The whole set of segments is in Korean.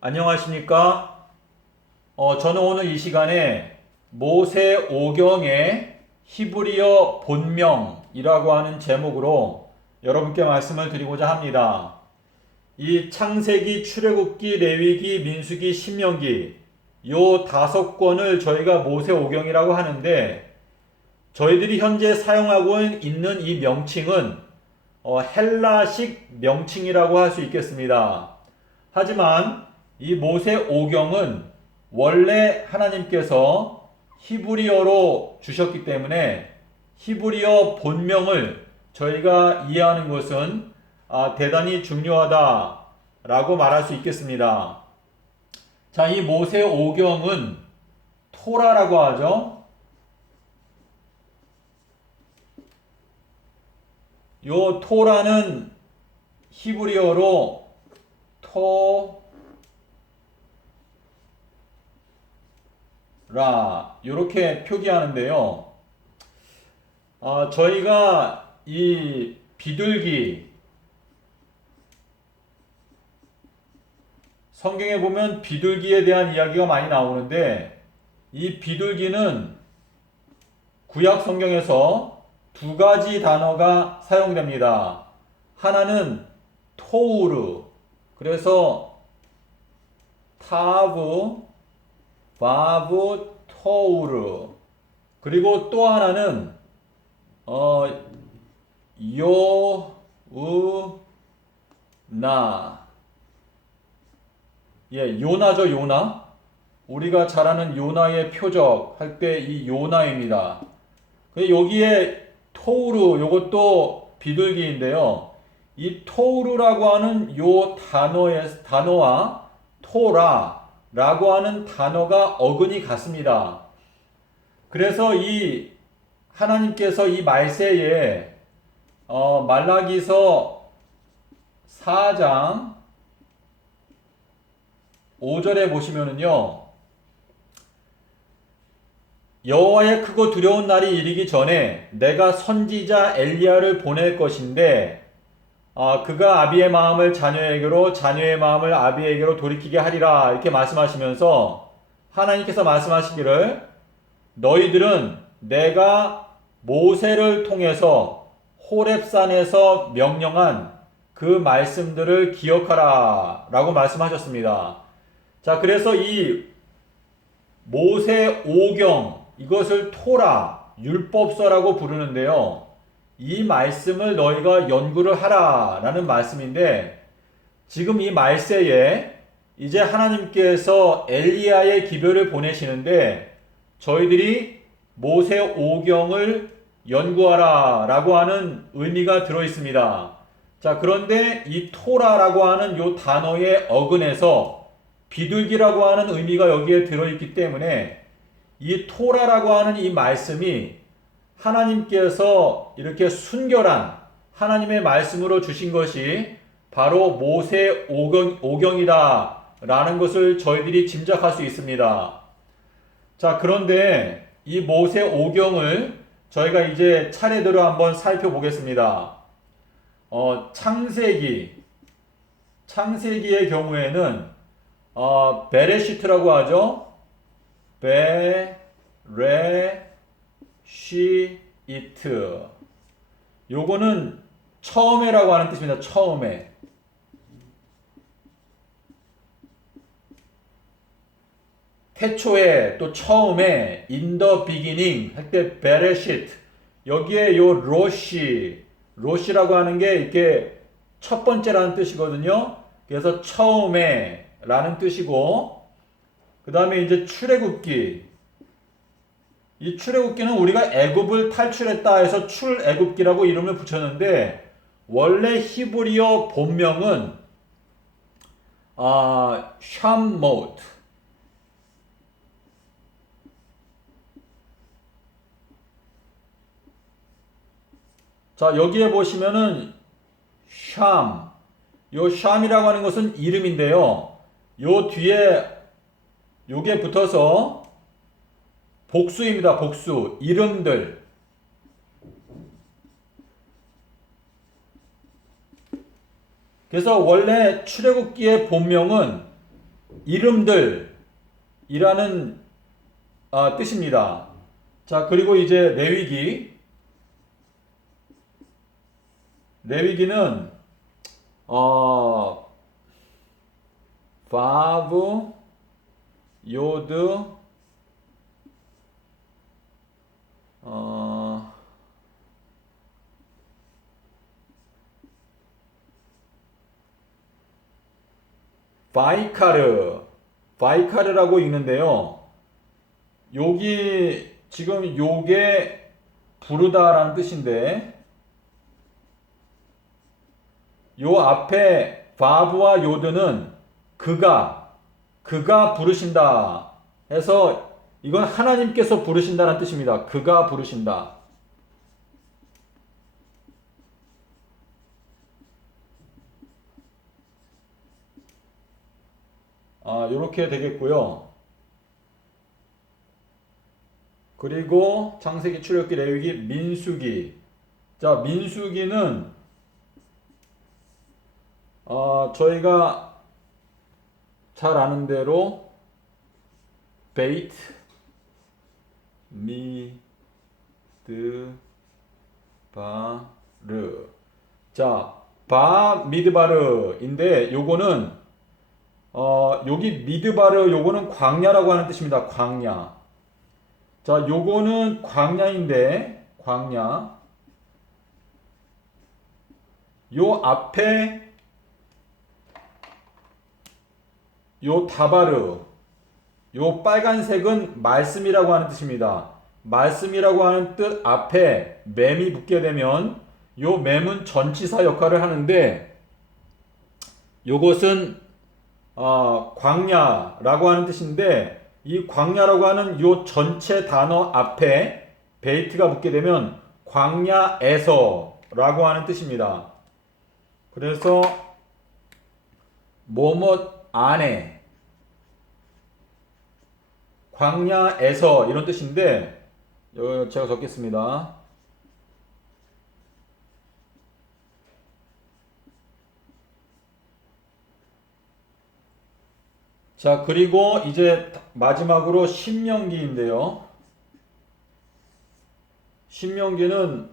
안녕하십니까? 저는 오늘 이 시간에 모세오경의 히브리어 본명이라고 하는 제목으로 여러분께 말씀을 드리고자 합니다. 이 창세기, 출애굽기, 레위기, 민수기, 신명기 요 5권을 저희가 모세오경이라고 하는데 저희들이 현재 사용하고 있는 이 명칭은 헬라식 명칭이라고 할 수 있겠습니다. 하지만 이 모세오경은 원래 하나님께서 히브리어로 주셨기 때문에 히브리어 본명을 저희가 이해하는 것은 대단히 중요하다라고 말할 수 있겠습니다. 자, 이 모세오경은 토라라고 하죠. 요 토라는 히브리어로 토라 이렇게 표기하는데요. 저희가 이 비둘기 성경에 보면 비둘기에 대한 이야기가 많이 나오는데 이 비둘기는 구약 성경에서 두 가지 단어가 사용됩니다. 하나는 토우르, 그래서 타브, 바브, 토우르. 그리고 또 하나는 요으나. 요나죠, 요나. 우리가 잘 아는 요나의 표적 할 때 이 요나입니다. 여기에 토우르 요것도 비둘기인데요. 이 토우르라고 하는 요 단어와 토라라고 하는 단어가 어근이 같습니다. 그래서 이 하나님께서 이 말세에 말라기서 4장 5절에 보시면은요. 여호와의 크고 두려운 날이 이르기 전에 내가 선지자 엘리야를 보낼 것인데 그가 아비의 마음을 자녀에게로 자녀의 마음을 아비에게로 돌이키게 하리라 이렇게 말씀하시면서 하나님께서 말씀하시기를 너희들은 내가 모세를 통해서 호렙산에서 명령한 그 말씀들을 기억하라 라고 말씀하셨습니다. 자, 그래서 이 모세오경 이것을 토라, 율법서라고 부르는데요. 이 말씀을 너희가 연구를 하라 라는 말씀인데 지금 이 말세에 이제 하나님께서 엘리야의 기별을 보내시는데 저희들이 모세오경을 연구하라 라고 하는 의미가 들어 있습니다. 자, 그런데 이 토라라고 하는 이 단어의 어근에서 비둘기라고 하는 의미가 여기에 들어있기 때문에 이 토라라고 하는 이 말씀이 하나님께서 이렇게 순결한 하나님의 말씀으로 주신 것이 바로 모세오경이다 라는 것을 저희들이 짐작할 수 있습니다. 자, 그런데 이 모세오경을 저희가 이제 차례대로 한번 살펴보겠습니다. 창세기의 경우에는 베레시트라고 하죠. 베레시트. 요거는 처음에라고 하는 뜻입니다. 처음에. 태초에 또 처음에 in the beginning 할 때 베레시트. 여기에 요 로시라고 하는 게 이렇게 첫 번째라는 뜻이거든요. 그래서 처음에 라는 뜻이고 그 다음에 이제 출애굽기. 이 출애굽기는 우리가 애굽을 탈출했다 해서 출애굽기라고 이름을 붙였는데 원래 히브리어 본명은 샴모트. 자, 여기에 보시면은 요 샴이라고 하는 것은 이름인데요. 요 뒤에 요게 붙어서 복수입니다. 복수. 이름들. 그래서 원래 출애굽기의 본명은 이름들이라는 뜻입니다. 자, 그리고 이제 레위기는 바브, 요드, 바이카르라고 읽는데요. 여기 지금 요게 부르다라는 뜻인데 요 앞에 바브와 요드는 그가 부르신다 해서 이건 하나님께서 부르신다는 뜻입니다. 그가 부르신다. 요렇게 되겠고요. 그리고 창세기, 출애굽기, 레위기, 민수기. 자, 민수기는 저희가 잘 아는 대로 베이트, 미드바르. 자, 미드바르인데 요거는 여기 미드바르 요거는 광야라고 하는 뜻입니다. 광야. 자, 요거는 광야인데 광야. 요 앞에 요 다바르 요 빨간색은 말씀이라고 하는 뜻입니다. 말씀이라고 하는 뜻 앞에 맴이 붙게 되면 요 맴은 전치사 역할을 하는데 요것은 광야라고 하는 뜻인데 이 광야라고 하는 요 전체 단어 앞에 베이트가 붙게 되면 광야에서라고 하는 뜻입니다. 그래서 뭐뭐 안에 광야에서 이런 뜻인데 제가 적겠습니다. 자, 그리고 이제 마지막으로 신명기인데요. 신명기는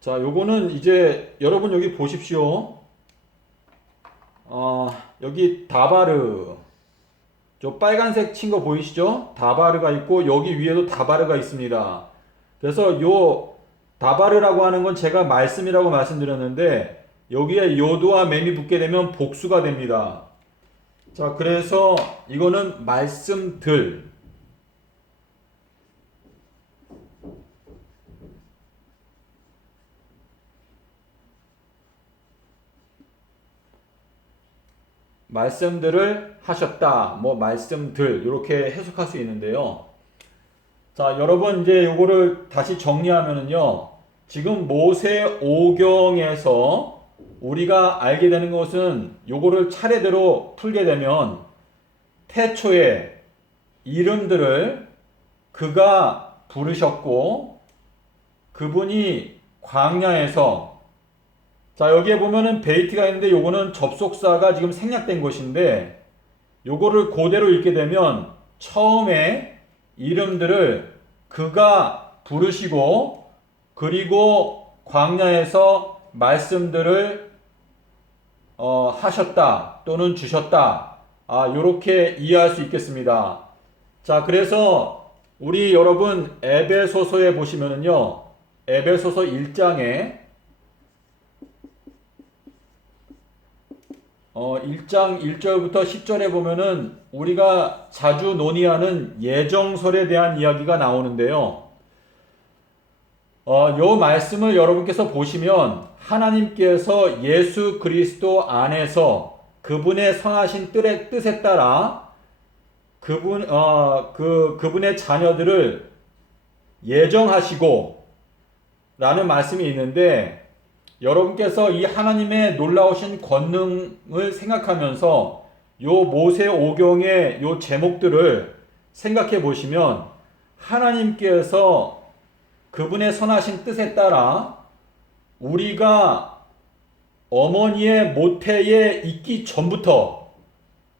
자, 요거는 이제 여러분 여기 보십시오. 여기 다바르 저 빨간색 친 거 보이시죠? 다바르가 있고 여기 위에도 다바르가 있습니다. 그래서 요 다바르라고 하는 건 제가 말씀이라고 말씀드렸는데 여기에 요드와 맴이 붙게 되면 복수가 됩니다. 자, 그래서 이거는 말씀들. 말씀들을 하셨다. 뭐 말씀들 이렇게 해석할 수 있는데요. 자, 여러분 이제 요거를 다시 정리하면은요. 지금 모세 오경에서 우리가 알게 되는 것은 요거를 차례대로 풀게 되면 태초에 이름들을 그가 부르셨고 그분이 광야에서 자, 여기에 보면은 베이트가 있는데 요거는 접속사가 지금 생략된 것인데 요거를 그대로 읽게 되면 처음에 이름들을 그가 부르시고 그리고 광야에서 말씀들을 하셨다 또는 주셨다. 요렇게 이해할 수 있겠습니다. 자, 그래서 우리 여러분 에베소서에 보시면은요. 에베소서 1장에 1장 1절부터 10절에 보면은 우리가 자주 논의하는 예정설에 대한 이야기가 나오는데요. 요 말씀을 여러분께서 보시면 하나님께서 예수 그리스도 안에서 그분의 선하신 뜻에 따라 그분의 자녀들을 예정하시고 라는 말씀이 있는데 여러분께서 이 하나님의 놀라우신 권능을 생각하면서 요 모세 오경의 요 제목들을 생각해 보시면 하나님께서 그분의 선하신 뜻에 따라 우리가 어머니의 모태에 있기 전부터,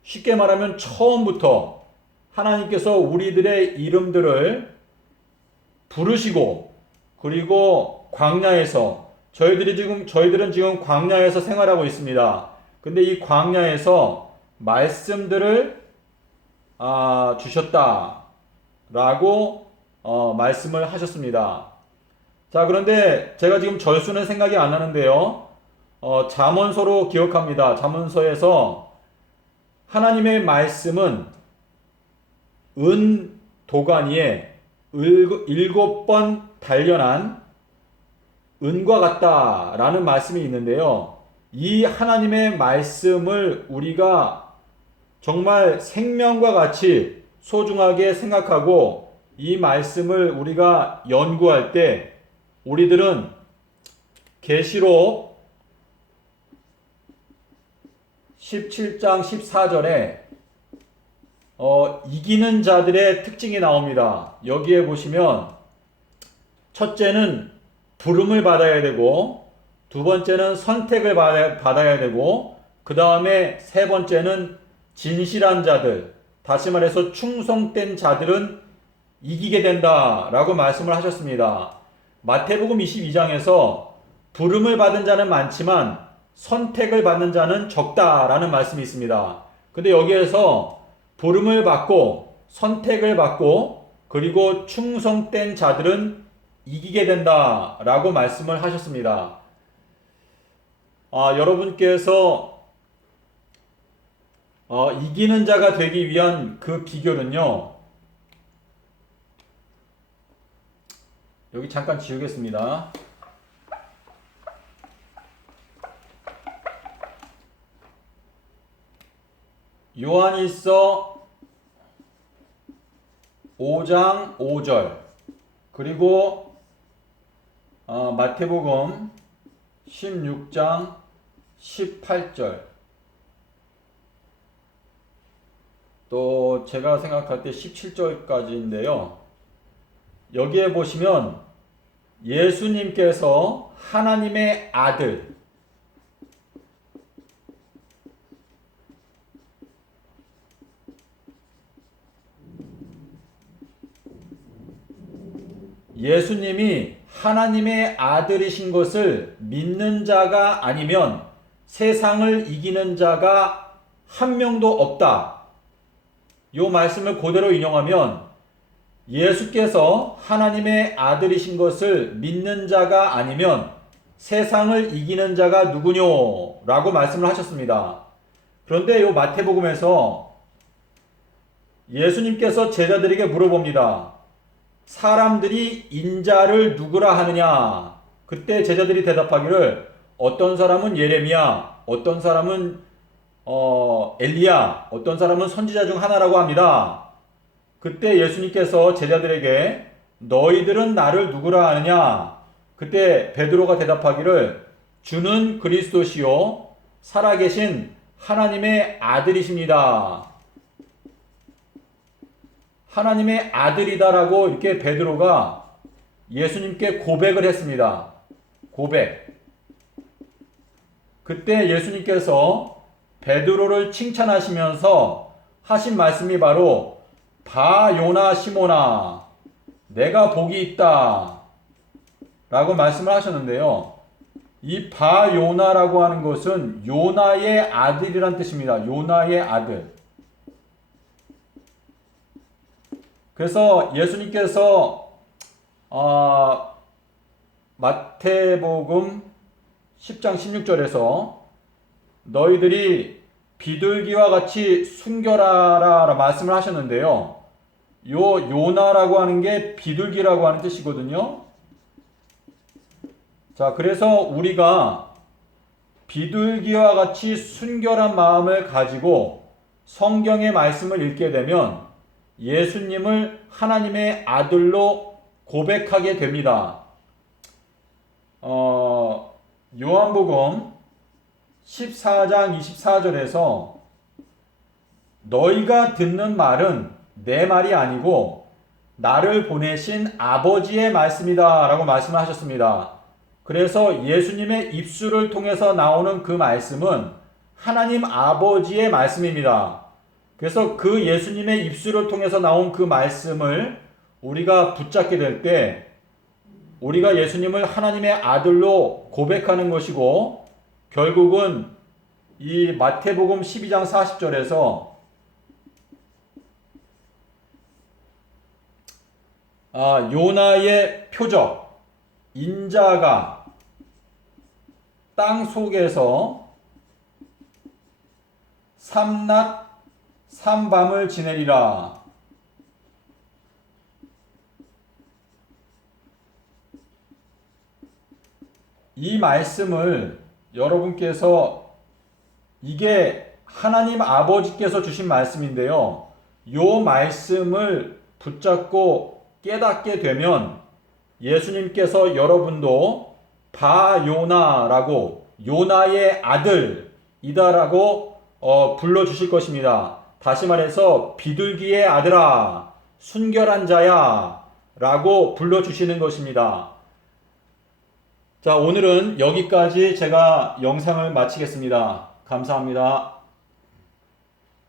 쉽게 말하면 처음부터 하나님께서 우리들의 이름들을 부르시고, 그리고 광야에서 저희들은 지금 광야에서 생활하고 있습니다. 근데 이 광야에서 말씀들을 주셨다라고 말씀을 하셨습니다. 자, 그런데 제가 지금 절수는 생각이 안 나는데요. 잠언서로 기억합니다. 잠언서에서 하나님의 말씀은 은 도가니에 7번 단련한 은과 같다라는 말씀이 있는데요. 이 하나님의 말씀을 우리가 정말 생명과 같이 소중하게 생각하고 이 말씀을 우리가 연구할 때 우리들은 계시록 17장 14절에 이기는 자들의 특징이 나옵니다. 여기에 보시면 첫째는 부름을 받아야 되고, 두 번째는 선택을 받아야 되고, 그 다음에 세 번째는 진실한 자들, 다시 말해서 충성된 자들은 이기게 된다라고 말씀을 하셨습니다. 마태복음 22장에서 부름을 받은 자는 많지만 선택을 받는 자는 적다라는 말씀이 있습니다. 근데 여기에서 부름을 받고 선택을 받고 그리고 충성된 자들은 이기게 된다라고 말씀을 하셨습니다. 여러분께서 이기는 자가 되기 위한 그 비결은요, 여기 잠깐 지우겠습니다. 요한일서 5장 5절 그리고 마태복음 16장 18절, 또 제가 생각할 때 17절까지인데요. 여기에 보시면 예수님께서 하나님의 아들, 예수님이 하나님의 아들이신 것을 믿는 자가 아니면 세상을 이기는 자가 한 명도 없다. 이 말씀을 그대로 인용하면 예수께서 하나님의 아들이신 것을 믿는 자가 아니면 세상을 이기는 자가 누구뇨? 라고 말씀을 하셨습니다. 그런데 이 마태복음에서 예수님께서 제자들에게 물어봅니다. 사람들이 인자를 누구라 하느냐? 그때 제자들이 대답하기를 어떤 사람은 예레미야, 어떤 사람은 엘리야, 어떤 사람은 선지자 중 하나라고 합니다. 그때 예수님께서 제자들에게 너희들은 나를 누구라 하느냐? 그때 베드로가 대답하기를 주는 그리스도시요 살아계신 하나님의 아들이십니다. 하나님의 아들이다라고 이렇게 베드로가 예수님께 고백을 했습니다. 고백. 그때 예수님께서 베드로를 칭찬하시면서 하신 말씀이 바로 바 요나 시모나 내가 복이 있다 라고 말씀을 하셨는데요. 이 바 요나라고 하는 것은 요나의 아들이란 뜻입니다. 요나의 아들. 그래서 예수님께서 마태복음 10장 16절에서 너희들이 비둘기와 같이 순결하라 말씀을 하셨는데요. 요 요나라고 하는 게 비둘기라고 하는 뜻이거든요. 자, 그래서 우리가 비둘기와 같이 순결한 마음을 가지고 성경의 말씀을 읽게 되면 예수님을 하나님의 아들로 고백하게 됩니다. 요한복음 14장 24절에서 너희가 듣는 말은 내 말이 아니고 나를 보내신 아버지의 말씀이다 라고 말씀을 하셨습니다. 그래서 예수님의 입술을 통해서 나오는 그 말씀은 하나님 아버지의 말씀입니다. 그래서 그 예수님의 입술을 통해서 나온 그 말씀을 우리가 붙잡게 될 때 우리가 예수님을 하나님의 아들로 고백하는 것이고, 결국은 이 마태복음 12장 40절에서 요나의 표적, 인자가 땅 속에서 삼낮 삼밤을 지내리라. 이 말씀을 여러분께서, 이게 하나님 아버지께서 주신 말씀인데요. 요 말씀을 붙잡고 깨닫게 되면 예수님께서 여러분도 바요나라고, 요나의 아들이다라고 불러주실 것입니다. 다시 말해서 비둘기의 아들아, 순결한 자야 라고 불러주시는 것입니다. 자, 오늘은 여기까지 제가 영상을 마치겠습니다. 감사합니다.